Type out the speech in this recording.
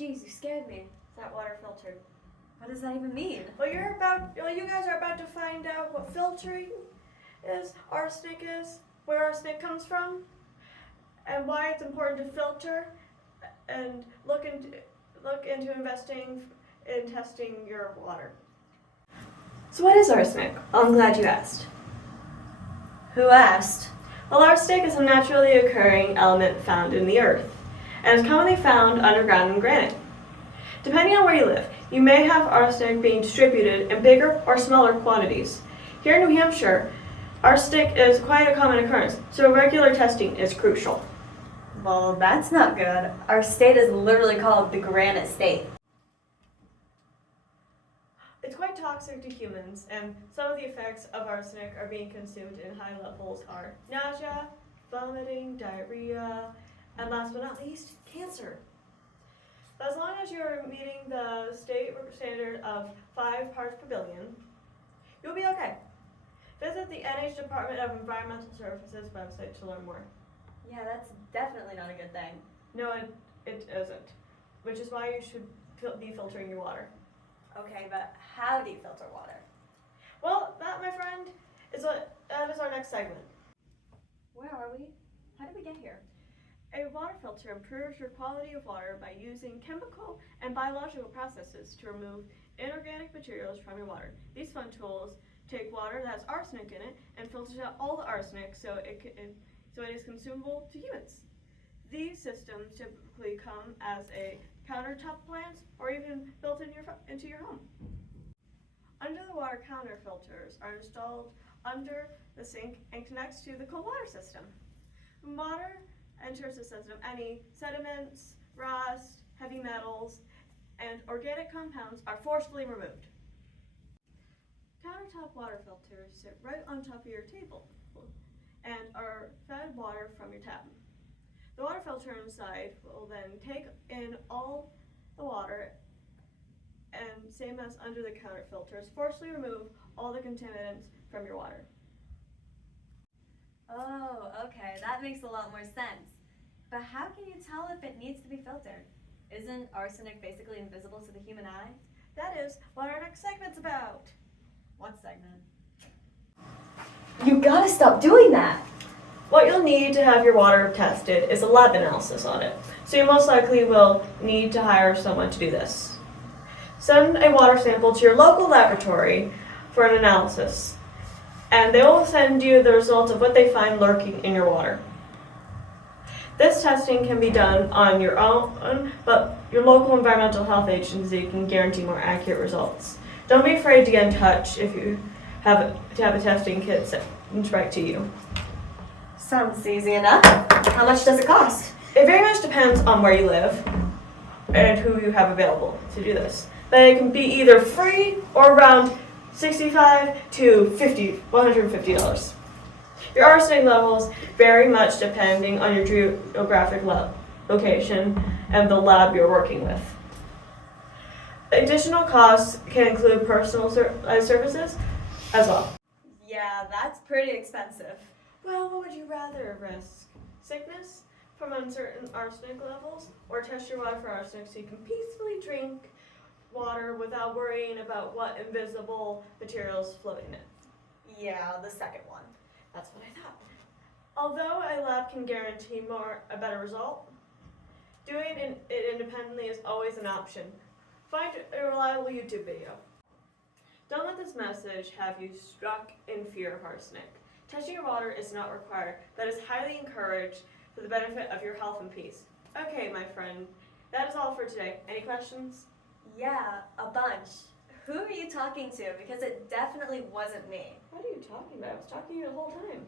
Jeez, you scared me. Is that water filtered? What does that even mean? Well, you guys are about to find out what filtering is, arsenic is, where arsenic comes from, and why it's important to filter, and look into investing in testing your water. So what is arsenic? Well, I'm glad you asked. Who asked? Well, arsenic is a naturally occurring element found in the earth, and is commonly found underground in granite. Depending on where you live, you may have arsenic being distributed in bigger or smaller quantities. Here in New Hampshire, arsenic is quite a common occurrence, so regular testing is crucial. Well, that's not good. Our state is literally called the Granite State. It's quite toxic to humans, and some of the effects of arsenic are being consumed in high levels are nausea, vomiting, diarrhea, and last but not least, cancer. But as long as you're meeting the state standard of 5 parts per billion, you'll be okay. Visit the NIH Department of Environmental Services website to learn more. Yeah, that's definitely not a good thing. No, it isn't, which is why you should be filtering your water. Okay, but how do you filter water? Well, that, my friend, is our next segment. Where are we? How did we get here? A water filter improves your quality of water by using chemical and biological processes to remove inorganic materials from your water. These fun tools take water that has arsenic in it and filters out all the arsenic so it is consumable to humans. These systems typically come as a countertop appliance or even built into your home. Under the water counter filters are installed under the sink and connects to the cold water system. When water enters the system, any sediments, rust, heavy metals, and organic compounds are forcefully removed. Countertop water filters sit right on top of your table and are fed water from your tap. The water filter inside will then take in all the water and, same as under the counter filters, forcefully remove all the contaminants from your water. Oh, okay, that makes a lot more sense. But how can you tell if it needs to be filtered? Isn't arsenic basically invisible to the human eye? That is what our next segment's about. What segment? You gotta stop doing that! What you'll need to have your water tested is a lab analysis on it, so you most likely will need to hire someone to do this. Send a water sample to your local laboratory for an analysis, and they will send you the results of what they find lurking in your water. This testing can be done on your own, but your local environmental health agency can guarantee more accurate results. Don't be afraid to get in touch if you have a testing kit sent right to you. Sounds easy enough. How much does it cost? It very much depends on where you live and who you have available to do this. But it can be either free or around $65 to $150. Your arsenic levels vary much depending on your geographic location and the lab you're working with. Additional costs can include personal services as well. Yeah, that's pretty expensive. Well, what would you rather risk? Sickness from uncertain arsenic levels, or test your water for arsenic so you can peacefully drink water without worrying about what invisible materials float in it? Yeah, the second one. That's what I thought. Although a lab can guarantee a better result, doing it independently is always an option. Find a reliable YouTube video. Don't let this message have you struck in fear of arsenic. Testing your water is not required, but is highly encouraged for the benefit of your health and peace. Okay, my friend, that is all for today. Any questions? Yeah, a bunch. Who are you talking to? Because it definitely wasn't me. What are you talking about? I was talking to you the whole time.